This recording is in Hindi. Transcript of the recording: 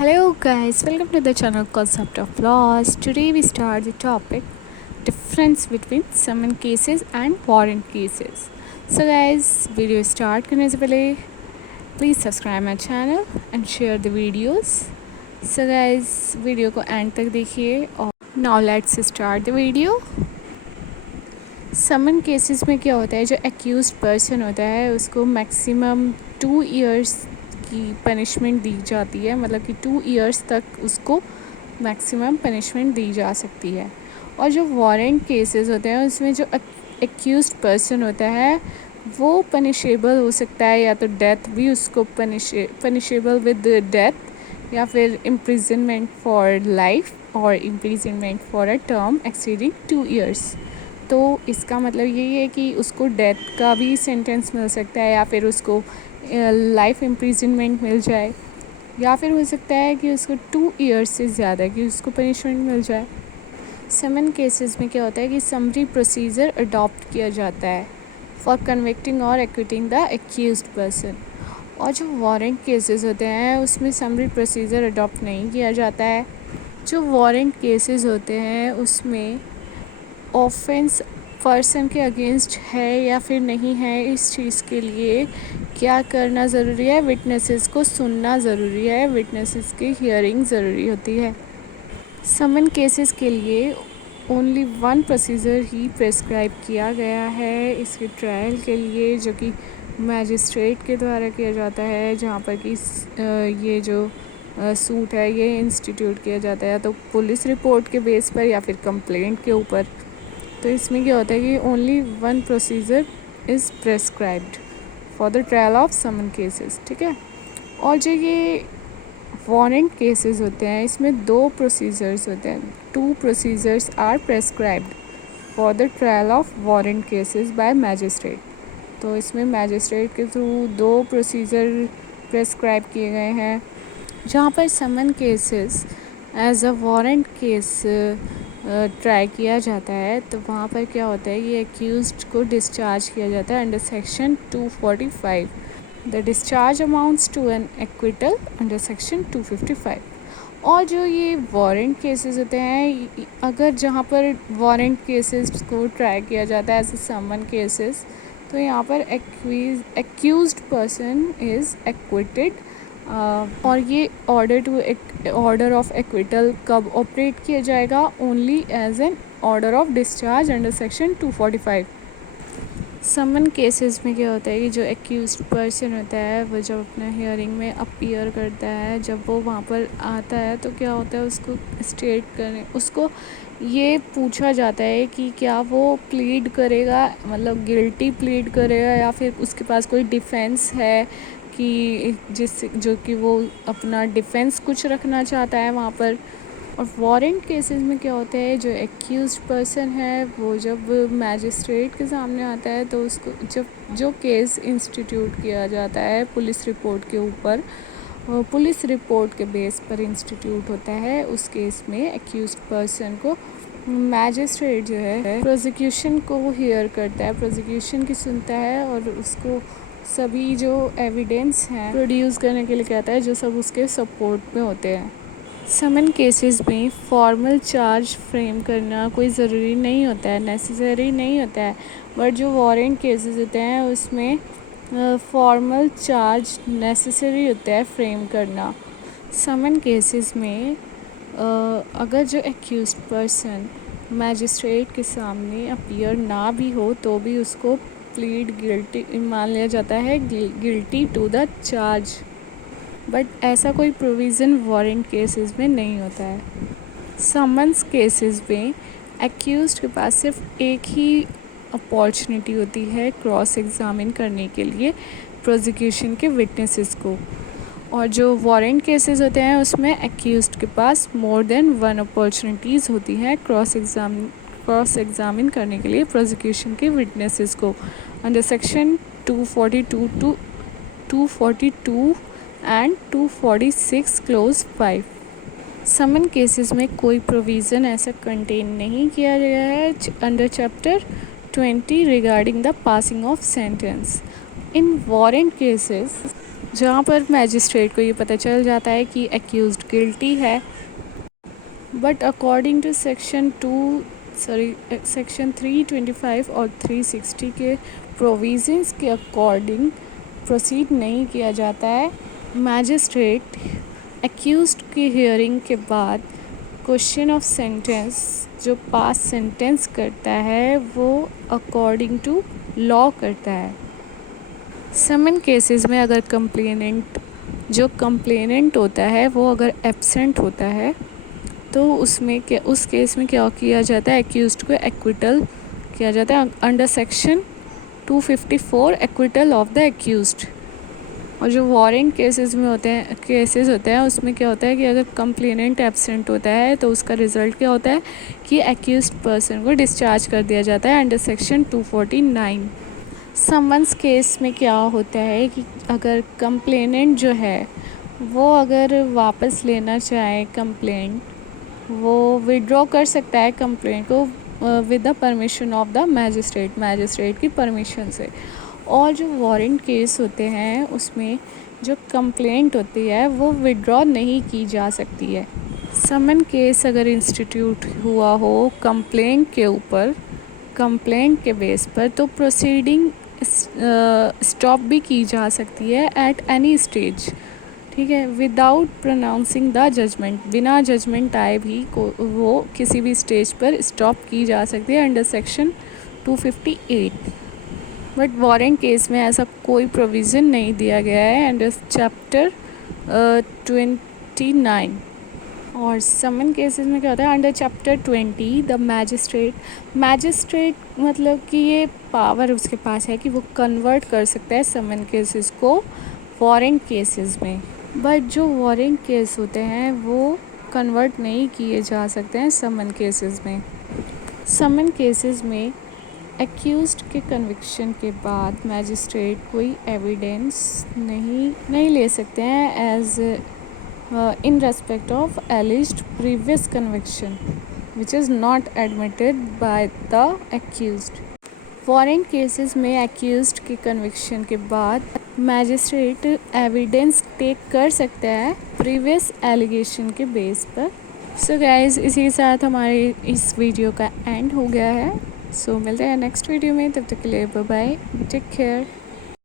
Hello guys, welcome to the channel Concept of Laws. Today we start the topic difference between summon cases and warrant cases. So guys, video start करने से पहले please subscribe my channel and share the videos. So guys, video को end तक देखिए और now let's start the video. Summon cases में क्या होता है, जो एक्यूज्ड पर्सन होता है उसको मैक्सिमम 2 इयर्स की पनिशमेंट दी जाती है, मतलब कि 2 इयर्स तक उसको मैक्सिमम पनिशमेंट दी जा सकती है। और जो वारंट केसेस होते हैं उसमें जो एक्यूज्ड पर्सन होता है वो पनिशेबल हो सकता है, या तो डेथ भी उसको पनिशेबल विद डेथ, या फिर इम्प्रिजनमेंट फॉर लाइफ और imprisonment for a term exceeding 2 years. तो इसका मतलब यही है कि उसको डेथ का भी सेंटेंस मिल सकता है, या फिर उसको लाइफ इम्प्रिजनमेंट मिल जाए, या फिर हो सकता है कि उसको 2 इयर्स से ज़्यादा की उसको पनिशमेंट मिल जाए। समन केसेस में क्या होता है कि समरी प्रोसीजर अडॉप्ट किया जाता है फॉर कन्विक्टिंग और एक्विटिंग द एक्यूज्ड पर्सन। और जो वारंट केसेस होते हैं उसमें समरी प्रोसीजर अडॉप्ट नहीं किया जाता है। जो वारंट केसेस होते हैं उसमें ऑफेंस पर्सन के अगेंस्ट है या फिर नहीं है, इस चीज़ के लिए क्या करना ज़रूरी है, विटनेसेस को सुनना ज़रूरी है, विटनेसेस की हियरिंग ज़रूरी होती है। समन केसेस के लिए ओनली वन प्रोसीजर ही प्रेस्क्राइब किया गया है इसके ट्रायल के लिए, जो कि मैजिस्ट्रेट के द्वारा किया जाता है, जहाँ पर कि ये जो सूट है ये इंस्टीट्यूट किया जाता है तो पुलिस रिपोर्ट के बेस पर या फिर कंप्लेंट के ऊपर। तो इसमें क्या होता है कि only one procedure is prescribed for the trial of summon cases, ठीक है। और जो ये वारंट केसेस होते हैं इसमें 2 प्रोसीजर्स होते हैं, 2 procedures are prescribed for the trial of warrant cases by magistrate. तो इसमें मैजिस्ट्रेट के थ्रू 2 प्रोसीजर प्रेस्क्राइब किए गए हैं। जहाँ पर summon cases as a warrant case try किया जाता है, तो वहाँ पर क्या होता है कि एक्यूज्ड को डिस्चार्ज किया जाता है under section 245। The discharge amounts to an acquittal under section 255। और जो ये वारंट केसेस होते हैं, अगर जहाँ पर वारंट केसेस को ट्राई किया जाता है एज अ समन केसेस, तो यहाँ पर एक्यूज्ड पर्सन इज़ एक्विटेड। और ये ऑर्डर ऑफ एक्विटल कब ऑपरेट किया जाएगा, only as an order of discharge under section 245। Summon cases में क्या होता है कि जो एक्यूज्ड पर्सन होता है वो जब अपना हियरिंग में अपीयर करता है, जब वो वहाँ पर आता है तो क्या होता है उसको ये पूछा जाता है कि क्या वो प्लीड करेगा, मतलब गिल्टी प्लीड करेगा, या फिर उसके पास कोई डिफेंस है कि जो कि वो अपना डिफेंस कुछ रखना चाहता है वहाँ पर। और वारंट केसेस में क्या होता है, जो एक्यूज्ड पर्सन है वो जब मैजिस्ट्रेट के सामने आता है तो उसको जब जो केस इंस्टीट्यूट किया जाता है पुलिस रिपोर्ट के ऊपर, पुलिस रिपोर्ट के बेस पर इंस्टीट्यूट होता है, उस केस में एक्यूज्ड पर्सन को मैजिस्ट्रेट जो है प्रोसिक्यूशन को हियर करता है, प्रोसिक्यूशन की सुनता है और उसको सभी जो एविडेंस हैं प्रोड्यूस करने के लिए कहता है, जो सब उसके सपोर्ट में होते हैं। समन केसेस में फॉर्मल चार्ज फ्रेम करना कोई ज़रूरी नहीं होता है, नेसेसरी नहीं होता है, बट जो वारंट केसेस होते हैं उसमें फॉर्मल चार्ज नेसेसरी होता है फ्रेम करना। समन केसेस में अगर जो एक्यूज्ड पर्सन मैजिस्ट्रेट के सामने अपीयर ना भी हो तो भी उसको प्लीड गिल्टी मान लिया जाता है, guilty to the charge. But ऐसा कोई प्रोविज़न वारंट केसेस में नहीं होता है। समन्स केसेस में एक्यूज्ड के पास सिर्फ एक ही अपॉर्चुनिटी होती है क्रॉस एग्ज़ामिन करने के लिए प्रोसिक्यूशन के विटनेसेस को, और जो वारंट केसेस होते हैं उसमें एक्यूज्ड के पास मोर देन वन अपॉर्चुनिटीज़ होती हैं क्रॉस एग्ज़ामिन करने के लिए प्रोसिक्यूशन के विटनेसेस को under section 242 and 246 clause 5। Summon cases में कोई प्रोविज़न ऐसा कंटेन नहीं किया गया है under chapter 20 regarding the passing of sentence. In warrant cases जहाँ पर मैजिस्ट्रेट को ये पता चल जाता है कि एक्यूज्ड गिल्टी है, बट अकॉर्डिंग टू सेक्शन 325 और 360 के प्रोविज़न्स के अकॉर्डिंग प्रोसीड नहीं किया जाता है। मैजिस्ट्रेट एक्यूज्ड की हियरिंग के बाद क्वेश्चन ऑफ सेंटेंस जो पास सेंटेंस करता है वो अकॉर्डिंग टू लॉ करता है। समन केसेस में अगर कंप्लेनेंट होता है वो अगर एब्सेंट होता है तो उस केस में क्या किया जाता है, एक्यूज्ड को एक्विटल किया जाता है under section 254 acquittal of the accused. और जो वारंट केसेस होते हैं उसमें क्या होता है कि अगर कंप्लेनेंट एब्सेंट होता है तो उसका रिज़ल्ट क्या होता है कि एक्यूज्ड पर्सन को डिस्चार्ज कर दिया जाता है अंडर सेक्शन 249। समन्स केस में क्या होता है कि अगर कंप्लेनेंट जो है वो अगर वापस लेना चाहे कंप्लेंट, वो विड्रॉ कर सकता है कंप्लेंट को with the permission of the magistrate की परमिशन से। और जो वारंट केस होते हैं उसमें जो कंप्लेंट होती है वो विड्रॉ नहीं की जा सकती है। समन केस अगर इंस्टीट्यूट हुआ हो कंप्लेंट के ऊपर, कंप्लेंट के बेस पर, तो प्रोसीडिंग स्टॉप भी की जा सकती है एट एनी स्टेज, ठीक है, विदाउट प्रोनाउंसिंग द जजमेंट, बिना जजमेंट आए भी वो किसी भी स्टेज पर स्टॉप की जा सकती है under section 258। But warrant case में ऐसा कोई प्रोविज़न नहीं दिया गया है अंडर चैप्टर 29। और समन केसेस में क्या होता है अंडर चैप्टर 20 द मैजिस्ट्रेट मतलब कि ये पावर उसके पास है कि वो कन्वर्ट कर सकता है समन केसेस को वारंट केसेस में। बट जो वारंट केस होते हैं वो कन्वर्ट नहीं किए जा सकते हैं समन केसेस में। समन केसेस में एक्यूज्ड के कन्विक्शन के बाद मैजिस्ट्रेट कोई एविडेंस नहीं ले सकते हैं as in respect of alleged previous conviction which is not admitted by the accused। Warrant cases में एक्यूज्ड के कन्विक्शन के बाद मैजिस्ट्रेट एविडेंस टेक कर सकता है प्रीवियस एलिगेशन के बेस पर। सो गाइज इसी के साथ हमारे इस वीडियो का एंड हो गया है। सो मिलते हैं नेक्स्ट वीडियो में, तब तक के लिए बाय बाय, टेक केयर।